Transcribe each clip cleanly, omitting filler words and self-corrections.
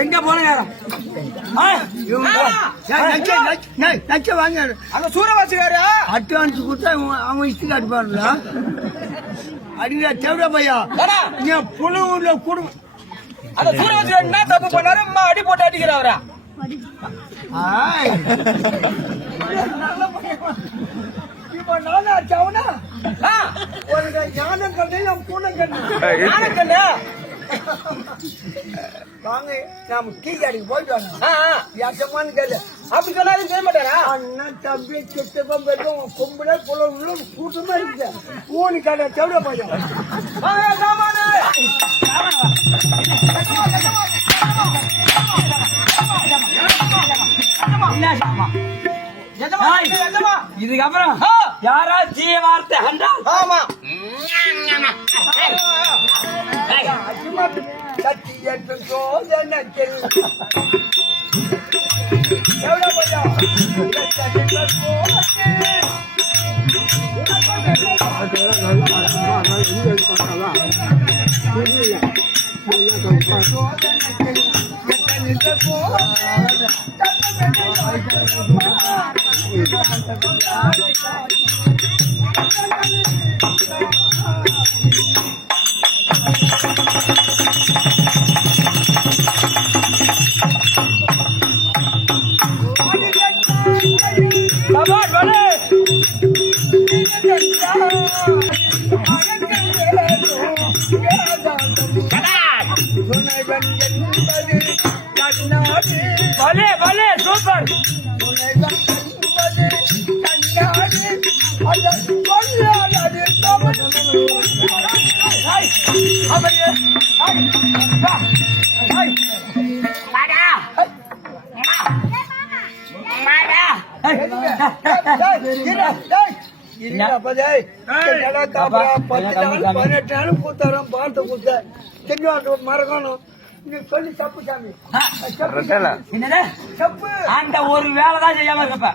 எங்க போன நேரம் வாங்க அங்க சூரவாசிக்காரு அட்வான்ஸ் கொடுத்தா அவங்க இஷ்டம் அடிப்பாருல அடிக்கிற தேவடா பையா புழுவுல குடும்பம் அந்த சூரவாசிக்காரு என்ன தப்பு பண்ணாரு அடி போட்டு அடிக்கிறாரா இப்ப நானா அடிச்சவனா ஒரு ஞானம் கண்ணு பூனை கண்ணு ஞானம் கண்ணு வாங்க நாம டீ கடைக்கு போயிட்டு வாங்க கேளு அப்படி சொன்னாலும் செய்ய மாட்டாரா அண்ணன் தம்பி கிட்டப்பம் பெருக்கும் கும்பிட புல உள்ள கூட்டமா இருக்குது ஊனி கடை செவிட பையன் இதுக்கப்புறம் யாரா ஜீய வார்த்தை ஆமா சத்தியற்ற சோதனைகள் எவ்வளவு भले सुपर சொல்லி தப்பு சாமி அந்த ஒரு வேலைதான் செய்யாம இருப்ப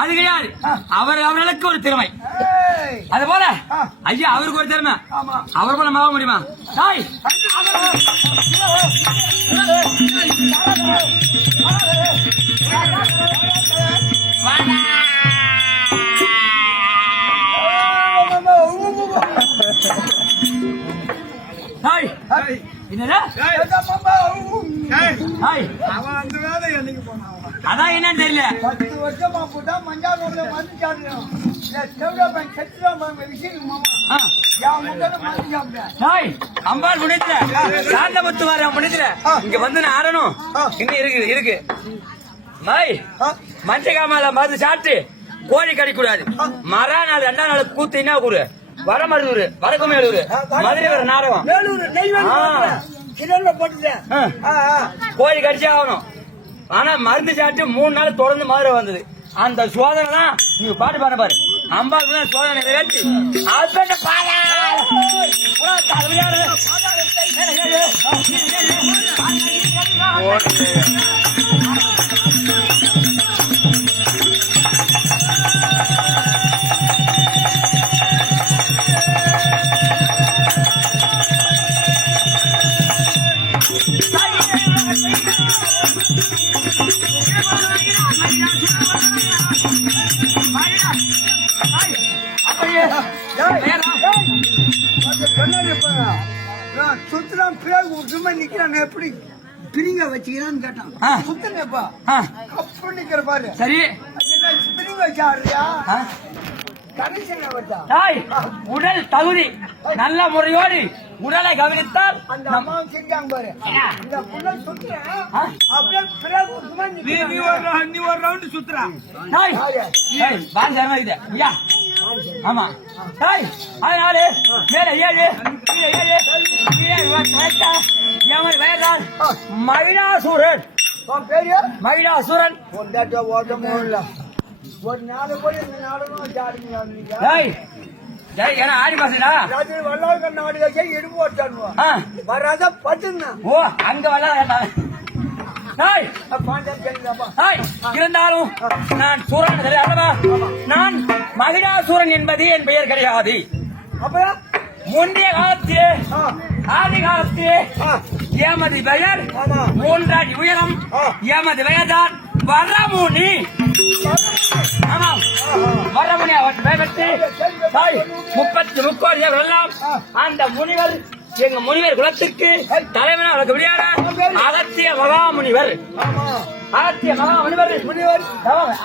அது கிடையாது அவர்களுக்கு ஒரு திறமை அது போல ஐயா அவருக்கு ஒரு திறமை அவர் போல மாவ முடியுமா தாய் அதான் என்னன்னு தெரியல 10 வருஷமா போட்டா மஞ்சால் அம்பாள் முடியல சாந்தபத்து வர முடியல இங்க வந்து ஆடணும் இன்னும் இருக்கு மாய் மஞ்சகாமால மருந்து சாப்பிட்டு கோழி கடிக்கூடாது மறுநாள் 2ஆம் நாள் கூத்து என்ன கூறு வடமருதூர் வடக்குமேலூர் மதுரை வர நாடகம் கோழி கடிச்சே ஆகணும் ஆனா மருந்து சாப்பிட்டு 3 நாள் தொடர்ந்து மதுரை வந்தது அந்த சோதனை தான் நீங்க பாட்டு பாட பாரு அம்பாவுக்கு தான் சோதனை நிறைவேற்றி சுத்தலாம் சும்மா நிக்கிறான் எப்படி பிரிங்க வச்சுக்கிறான்னு கேட்டான் சுத்தனப்பா கப்பு நிக்கிற பாரு சரி பிரிங்க வச்சாருயா உடல் தகுதி நல்ல முறையோடு உடலை கவனித்தால் அந்த அம்மாவும் செஞ்சாங்க பாரு இந்த புள்ள சுத்துறேன் அப்படியே பிறகு சும்மா நீ ஒரு ரவுண்ட் சுத்துறா ஆமா அதனால மேல 7 வயதால் மகிழாசூரன் உன் பேரு மகிழாசூரன் பொண்டாட்டியா ஓட்டமோ இல்ல ஒரு நாடு போய் இந்த நாடகம் ஜாடிங்க ஏன்னா ஆடி மாசடா ராத்திரி வல்லாக்க நாடுகை இடுப்பு ஓட்டானுவா வராத பட்டுன்னா ஓ அங்க வரல இருந்தாலும் நான் சூரன் அல்லவா நான் மகிழாசூரன் என்பது என் பெயர் கிடையாது அப்புறம் முந்தைய காலத்திலே ஆதி காலத்திலே எமது பெயர் 3 அடி உயரம் எமது வயதான் வரமுனி ஆமாம் வரமுனி அவர் பெயர்த்து 30 எல்லாம் அந்த முனிவர் எங்க முனிவர் குலத்திற்கு தலைவனா வளர்க்க முடியாத அகத்திய மகாமுனிவர் முனிவர்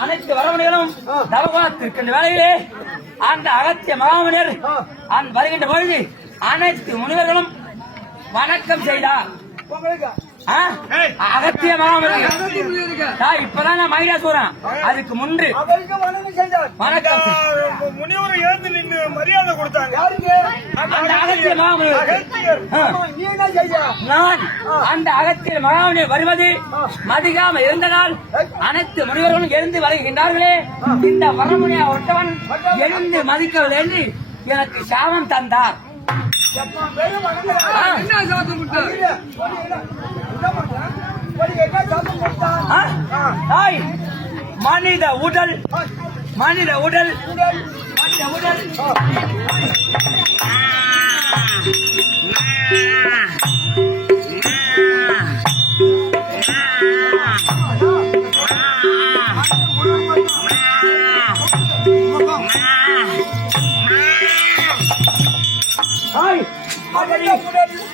அனைத்து வரமுனிகளும் தவகாத்திருக்கின்ற வேளையிலே அந்த அகத்திய மகாமுனிவர் வருகின்ற பொழுது அனைத்து முனிவர்களும் வணக்கம் செய்தார் அகத்திய மகாமுனிவர் இப்பதான் நான் மகிழாசூரன் அதுக்கு முன்பு வணக்கம் முனிவரை எழுந்து நின்று மரியாதை கொடுத்தாங்க அந்த அகத்திய மகாமுனிவர் நான் அந்த அகத்திய மகாமுனிவர் வருவது மதிக்காம இருந்ததால் அனைத்து முனிவர்களும் எழுந்து வருகின்றார்களே இந்த வரமுனியா ஒட்டவன் எழுந்து மதிக்கவில்லை என்று எனக்கு சாபம் தந்தார் மனித உடல் மனித உடல் மனித உடல்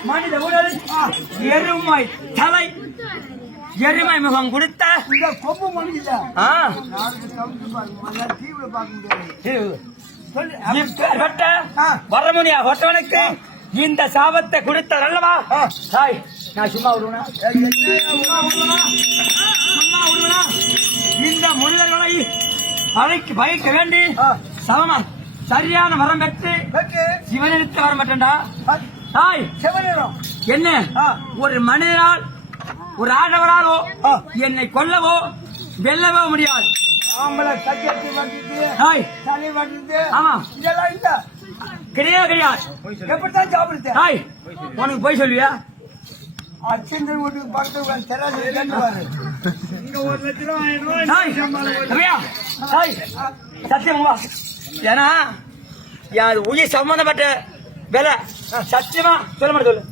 மனித உடல் எருமை தலை எருமை முகம் கொடுத்த கொம்பு மனித வரமுனியா ஒட்டவனுக்கு இந்த சாபத்தை கொடுத்தது அல்லவா தாய் நான் சும்மா விடுவேனா இந்த முனிவர்களை பயக்க வேண்டி சமமா சரியான வரம் பெற்று சிவனிடத்து வர மாட்டேன்டா தாய் என்ன ஒரு மனிதனால் ஒரு ஆடவராலோ என்னை கொல்லவோ வெல்லவோ முடியாது கிடையாது கிடையாது எப்படித்தான் சாப்பிடுது தாய் உனக்கு போய் சொல்லுவியா அச்சந்தர் வீட்டுக்கு பக்கத்துல கேட்டுவாரு இங்க 1,00,000 சத்தியம் ஏன்னா உயிர் சம்பந்தப்பட்ட வேலை சத்தியமா சொல்ல மாட்டேன் சொல்லு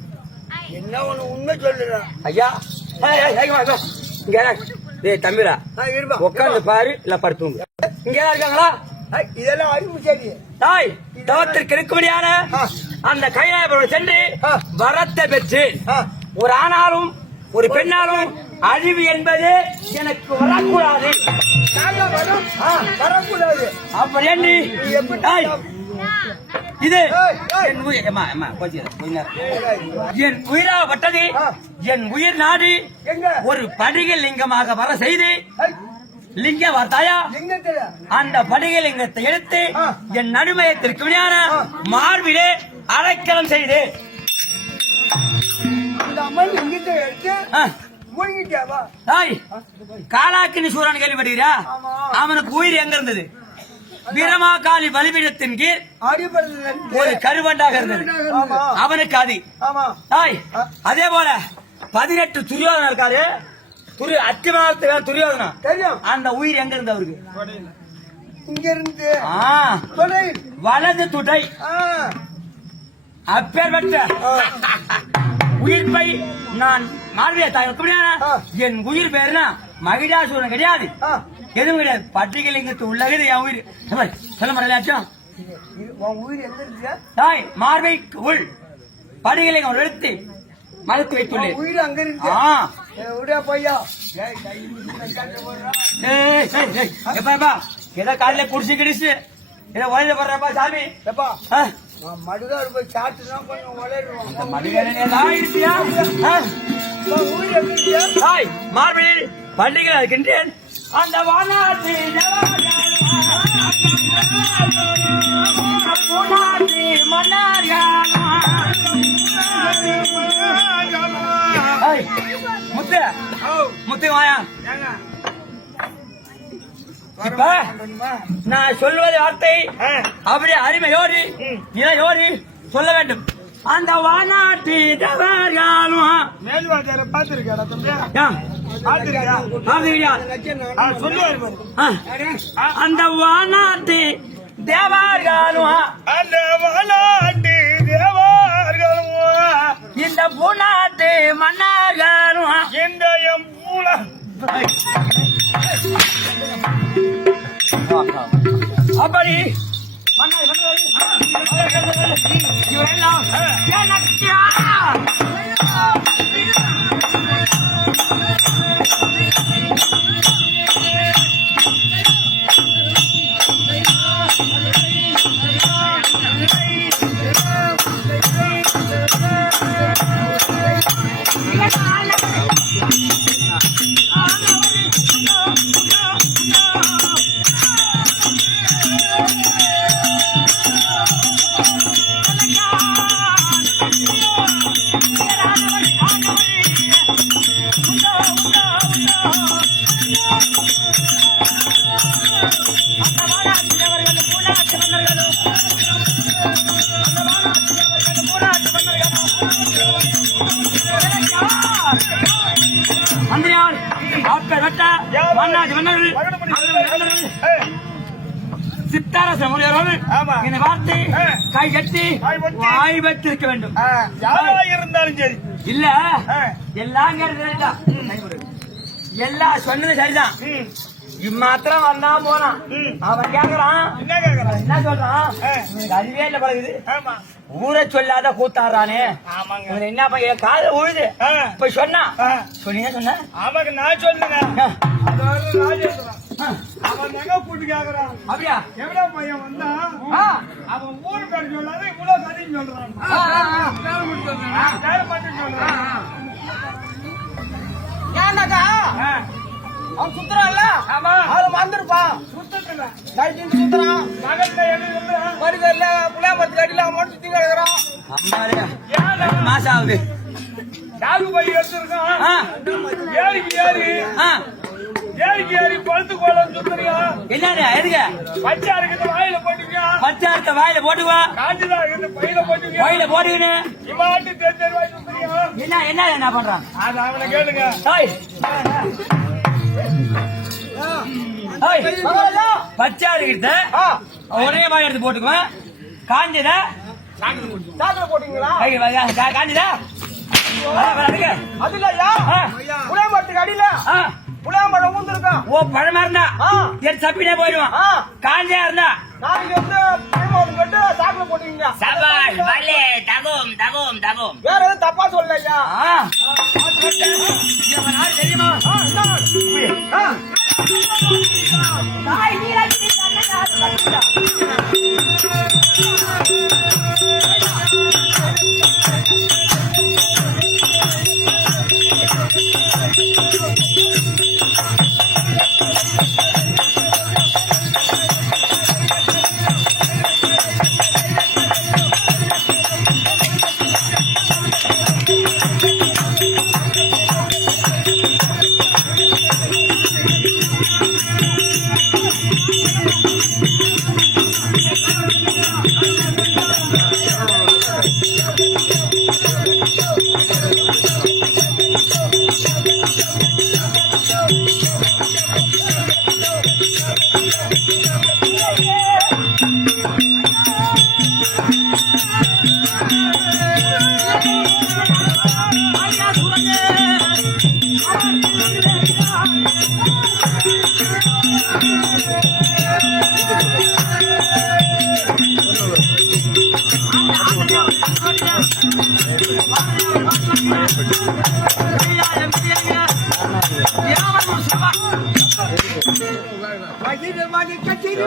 என்ன ஒண்ணு உண்மை சொல்லுற ஐயா இங்க தம்பிரா உட்காந்து பாரு இல்ல படுத்துங்க இங்க இருக்காங்களா இதெல்லாம் அறிவு சரி தாய் தவத்திற்கு இருக்கும்படியான அந்த கைலாயபுரம் சென்று வரத்தை பெற்று ஒரு ஆணாலும் ஒரு பெண்ணாலும் அழிவு என்பது எனக்கு வரக்கூடாது வரக்கூடாது அப்படி என்று இது என் உயிராகப்பட்டது என் உயிர் நாடு ஒரு படிகை லிங்கமாக வர செய்து லிங்க வார்த்தாயா அந்த படிகை லிங்கத்தை எடுத்து என் நடுமையத்திற்கு வினையான மார்பிலே அடைக்கலம் செய்து காலாக்கினி சூரன் கேள்விப்படுகிறா அவனுக்கு உயிர் எங்க இருந்தது வீரமாகாளி பலிபீடத்தின் கீழ் ஒரு கருவண்டாக இருந்தது அவனுக்கு அது அதே போல 18 துரியோதனா இருக்காரு அத்தியமானத்துக்கான துரியோதனா அந்த உயிர் எங்க இருந்து அவருக்கு இங்க இருந்து வலது துடை அப்பேற்பட்ட உயிர்ப்பை நான் மார்பியா என் உயிர் பேருனா மகிழாசூரன் கிடையாது எதுவும் கிடையாது பட்டிகலிங்கத்து உள்ளது என் உயிர் சொல்ல மாட்டேன் உயிர் எங்க இருக்கு தாய் மார்பை உள் படிகலிங்கம் எடுத்து மறுத்து வைத்துள்ளேன் உயிர் அங்க இருக்கு பையா ஏதோ காலையில குடிச்சு கிடிச்சு ஏதோ உழைஞ்ச போடுறப்பா சாமி மடுகாடு போய் சாப்பிட்டுனா கொஞ்சம் வளருவோம். இந்த மடிகரனே தான் இருக்கியா? ஊர் எப்படி இருக்கியா? மார்பில் பண்டிகை இருக்கின்றேன். அந்த வானாட்டி முத்து முத்து வாயா. இப்ப நான் சொல்வது வார்த்தை அப்படியே அருமையோடு நிலையோடு சொல்ல வேண்டும். அந்த வானாட்டி தவறாலும் மேல்வாத்தியார பாத்துருக்கா தம்பி? சொல்லுவாரு. அந்த வானாட்டி தேவார்களும் அந்த வானாட்டி தேவார்களும் இந்த பூநாட்டு மன்னர்களும் இந்த எம் மூல அப்படி இவரெல்லாம் எனக்கா? மந்திரியால் ஆட்கள் வெட்ட மன்னாதி மன்னர்கள் சித்தாரச முனிவர்கள் இந்த வார்த்தை கை கட்டி வாய் வைத்திருக்க வேண்டும். யாரா இருந்தாலும் சரி இல்ல எல்லாம் எல்லாம் சொன்னது சரிதான். இம்மாத்திரம் வந்தா போனான். அவன் கேக்குறான் என்ன கேக்குறான்? என்ன சொல்றான்? இவனுக்கு அறிவே இல்ல பழகுது. ஆமா ஊரை சொல்லாத கூத்தாடுறானே. ஆமாங்க. இவன் என்ன பையன் காது உழுது போய் சொன்னா சொன்னீங்க சொன்ன ஆமாங்க. நான் சொல்லுங்க அதாவது ராஜேந்திரன் அவன் எங்க கூட்டு கேக்குறான். அப்படியா? எவ்வளவு பையன் வந்தா அவன் ஊரு பேர் சொல்லாத இவ்வளவு கதையும் சொல்றான். பேரை மட்டும் சொல்றான். ஏன்னாக்கா அவன் சுத்துறான்ல, ஆமா அவன் வந்துருப்பான். சுத்தத்துல நைட்டு சுத்துறான், நகர்ல என்ன சொல்றான்? மருகல்ல புளியாமத்து கடியில அவன் மட்டும் சுத்தி கிடக்குறான். அம்மாடியா மாசம் ஆகுது. யாரு போய் எடுத்துருக்கான்? ஏறிக்கு ஏறி கொளுத்து கோலம் சுத்துறியா? என்னடா எதுக்கு பச்சா இருக்கிறது வாயில போட்டுக்கியா? பச்சாரத்தை வாயில போட்டுக்குவா, காஞ்சிதா இருக்கிறது பையில போட்டுக்கியா? வாயில போட்டுக்கின்னு இமாட்டு தேர்தல் வாய் சுத்துறியா? என்ன பண்றான்? அது அவனை கேளுங்க. பச்சாரு கிட்ட ஒரே வாய் எடுத்து போட்டுக்குவேன். காஞ்சதா சாக்குல போட்டீங்களா? காஞ்சதா அது இல்லையா, புளியாமத்துக்கு அடியில புளியாமரம் ஊந்துருக்கான். ஓ பழமா இருந்தா எடுத்து தப்பினே போயிடுவான். காஞ்சா இருந்தா நாளைக்கு வந்து புளியாமரம் கட்டு சாக்குல போட்டீங்க. வேற எதுவும் தப்பா சொல்லலையா? தெரியுமா? மகிழ்ச்சி கட்சியில்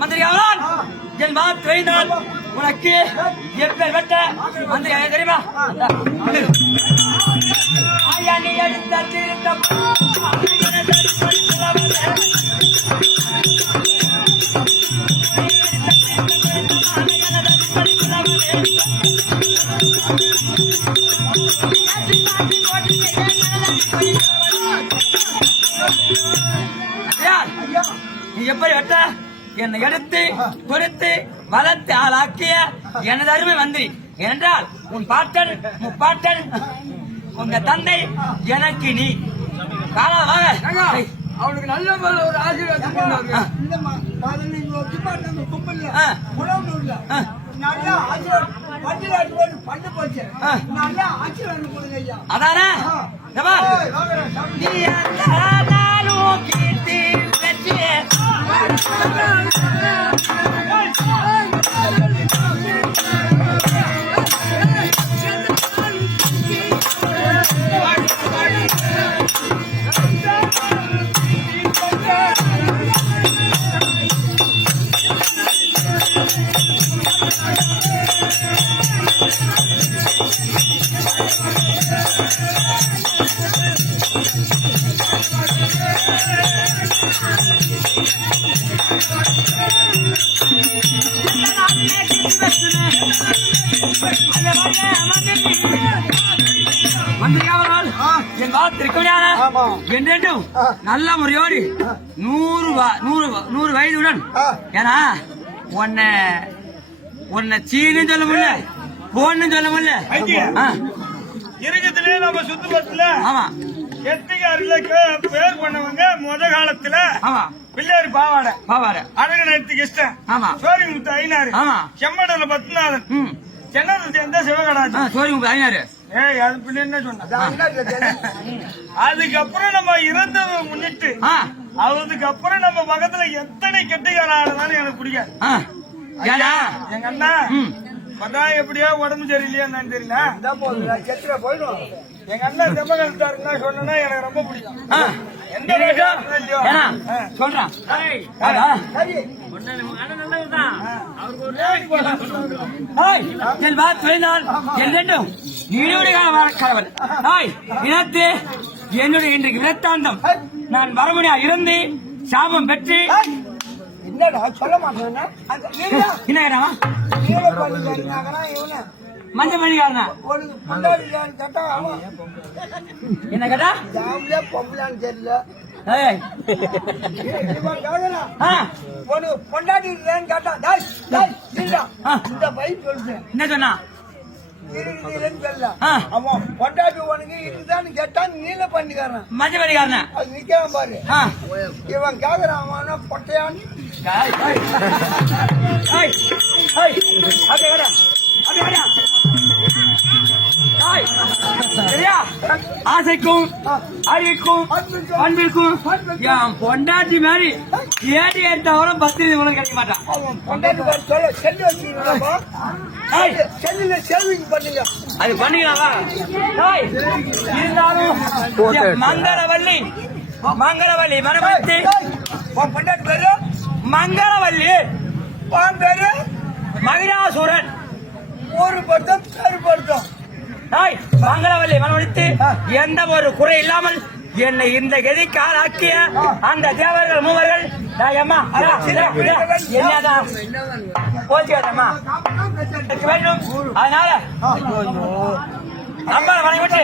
மந்திரியாவன் என் மாத் வைத்தால் உனக்கு எப்பேர் வெட்ட மந்திரி தெரியுமா? ஐயா நீ எடுத்த திருத்தம் நீ எப்படி வெட்ட என்னை எடுத்து கொடுத்து வளர்த்து ஆளாக்கிய எனது அருமை மந்திரி. ஏனென்றால் உன் பாட்டன் முப்பாட்டன் உங்க தந்தை எனக்கு நீ காலமாக அவனுக்கு நல்ல ஒரு ஆசீர்வாதம் இந்த 15 வருஷமா கும்பல்ல உணவுல நல்ல ஆசீர்வாதம் பண்ண போச்சு. நல்ல ஆசீர்வாதம் கொடுங்க ஐயா. அதானே நீ நாளும் கீர்த்தி வெற்றியே என் என்றும் நல்ல முறையோடு 100 வயதுடன் ஏன்னா உன்னை சீனு சொல்ல முடியல போன்னு சொல்ல முடியல இருக்கத்திலே நம்ம சுத்து பஸ்ல ஆமா கெட்டிக்காரில பேர் பண்ணவங்க முத காலத்துல ஆமா பிள்ளையாரி பாவாடை, பாவாரு அழகநேர்த்தி கிருஷ்ணன், ஆமா சோரிமுத்து ஐநாறு, ஆமா செம்மடல பத்மநாதன், ம் சென்னது சேர்ந்த சிவகடாஜன். சோரி ஐநாறு ஏய் அது பின்ன என்ன சொன்ன? அதான் என்ன கேட்டேன்? அதுக்கப்புறம் நம்ம இறந்ததை முன்னிட்டு அதுக்கப்புறம் நம்ம பக்கத்துல எத்தனை கெட்டிக்கார ஆடுனாலும் எனக்கு பிடிக்காது. ஏடா எங்க அண்ணா ம் பதான் எப்படியோ உடம்பு சரியில்லையா என்னன்னு தெரியல. இந்த போதும் செத்துல போயிடும். எங்க அண்ணன் தெம்மகல்தாருன்னா சொன்னா எனக்கு ரொம்ப பிடிக்கும். எந்த இருக்கட்டும். வகையில இல்லையோ. ஏன்னா, சொல்றான் சரி செல்வா தொழில்நாள் என்றென்றும் நீடுடைய கடவுள் இனத்து என்னுடைய இன்றைக்கு விரத்தாந்தம் நான் வரமுடியா இருந்து சாபம் பெற்று என்னடா சொல்ல மாட்டேன்னா என்ன நீலப்பள்ளிக்காரனாகனா இவனு மஞ்ச மணிக்காரனா ஒரு பொண்டாடிக்காரன் கேட்டா அவன் என்ன கேட்டா ஜாம்பியா பொம்பளான்னு தெரியல. ஏய், இவன் கேட்கலாம் ஆ, ஒரு பொண்டாட்டி இல்லைன்னு கேட்டான். டேய், டேய், இல்லடா. இந்த பைக் சொல்லுது என்ன சொன்னா இருக்குதுன்னு தெரியல. ஆ. அவன் பொண்டாட்டி உனக்கு இருக்குதான்னு கேட்டான். நீல பண்ணிக்காரன் மஞ்ச மணிக்காரனா அது நிக்கிறான் பாரு. ஆ. இவன் கேக்குறான் அவனா பொட்டையான்னு. ஏய், ஏய். ஏய், ஏய், அப்படியே வாடா, அப்படியே வாடா. ஏய், சரியா? ஆசைக்கும் அறிவுக்கும் அன்பிற்கும் என் பொண்டாட்டி மாதிரி ஏடி எடுத்தவரும் பத்து உனக்கு கிடைக்க மாட்டான். அவன் பொண்டாட்டி பாரு சொல்ல செல்லு வச்சுக்கிறாப்பா. ஏய், செல்லுல சேவிங் பண்ணுங்க. அது பண்ணிக்கலாமா? ஏய், இருந்தாலும் என் மங்களவல்லி மங்களவல்லி மரபத்தி உன் பொண்டாட்டி பேரு மங்களவல்லி உன் பேரு மகிழாசுரன். ஒரு பட்டம் பேரு படுத்தம். ஏய், மங்களவல்லி மனமளித்து எந்த ஒரு குறை இல்லாமல் என்னை இந்த கதிக்கு ஆளாக்கிய அந்த தேவர்கள் மூவர்கள் அம்மா என்னதான் போச்சுமா வேண்டும். அதனால நம்ம வணங்கிட்டு